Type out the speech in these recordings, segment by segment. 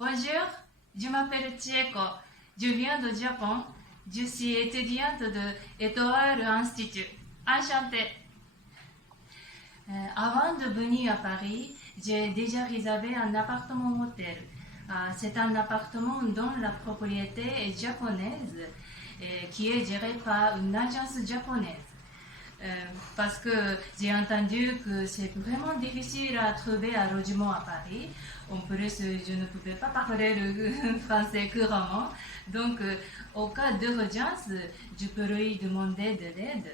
Bonjour, je m'appelle Chieko. Je viens du Japon. Je suis étudiante de Étoile Institut. Enchantée. Avant de venir à Paris, j'ai déjà réservé un appartement hôtel. C'est un appartement dont la propriété est japonaise et qui est géré par une agence japonaise. Parce que j'ai entendu que c'est vraiment difficile à trouver un logement à Paris. En plus, je ne pouvais pas parler le français couramment. Donc, au cas d'urgence, je peux lui demander de l'aide.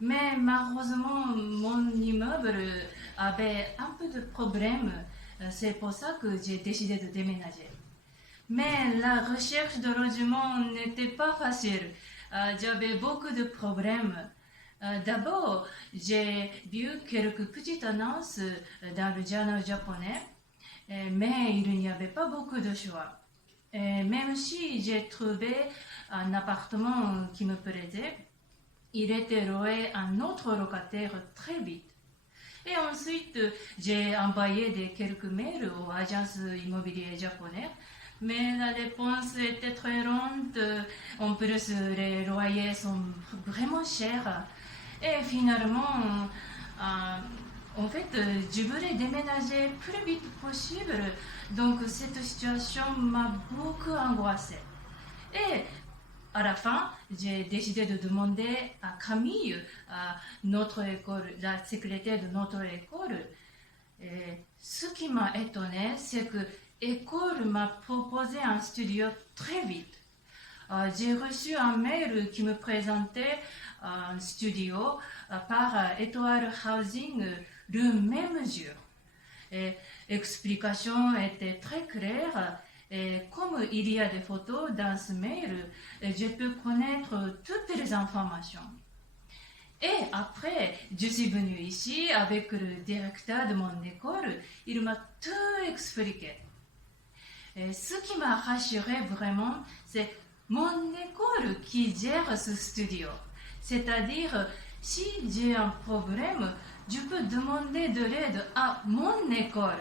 Mais malheureusement, mon immeuble avait un peu de problème. C'est pour ça que j'ai décidé de déménager. Mais la recherche de logement n'était pas facile. J'avais beaucoup de problèmes. D'abord, j'ai vu quelques petites annonces dans le journal japonais, mais il n'y avait pas beaucoup de choix. Même si j'ai trouvé un appartement qui me plaisait, il était loué à un autre locataire très vite. Et ensuite, j'ai envoyé quelques mails aux agences immobilières japonaises, mais la réponse était très lente. En plus, les loyers sont vraiment chers. Et finalement, en fait, je voulais déménager plus vite possible. Donc, cette situation m'a beaucoup angoissée. Et à la fin, j'ai décidé de demander à Camille, à notre école, la secrétaire de notre école. Et ce qui m'a étonné, c'est que l'école m'a proposé un studio très vite. J'ai reçu un mail qui me présentait un studio par Étoile Housing le même jour. L'explication était très claire. Et comme il y a des photos dans ce mail, je peux connaître toutes les informations. Et après, je suis venue ici avec le directeur de mon école. Il m'a tout expliqué. Et ce qui m'a rassuré vraiment, c'est mon école qui gère ce studio. C'est-à-dire, si j'ai un problème, je peux demander de l'aide à mon école.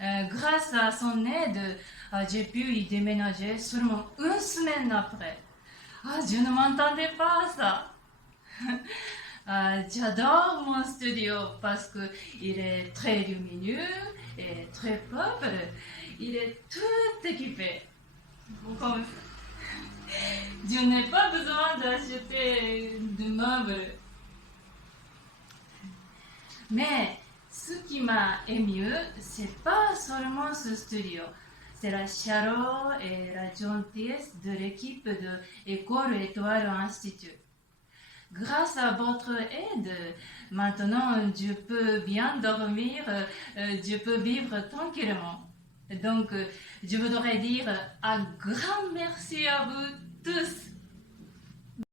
Grâce à son aide, j'ai pu y déménager seulement une semaine après. Je ne m'entendais pas à ça. J'adore mon studio parce qu'il est très lumineux et très propre. Il est tout équipé. Je n'ai pas besoin d'acheter de meubles. Mais ce qui m'a ému, c'est pas seulement ce studio, c'est la chaleur et la gentillesse de l'équipe de l'école Étoile Institut. Grâce à votre aide, maintenant je peux bien dormir, je peux vivre tranquillement. Donc, je voudrais dire un grand merci à vous tous.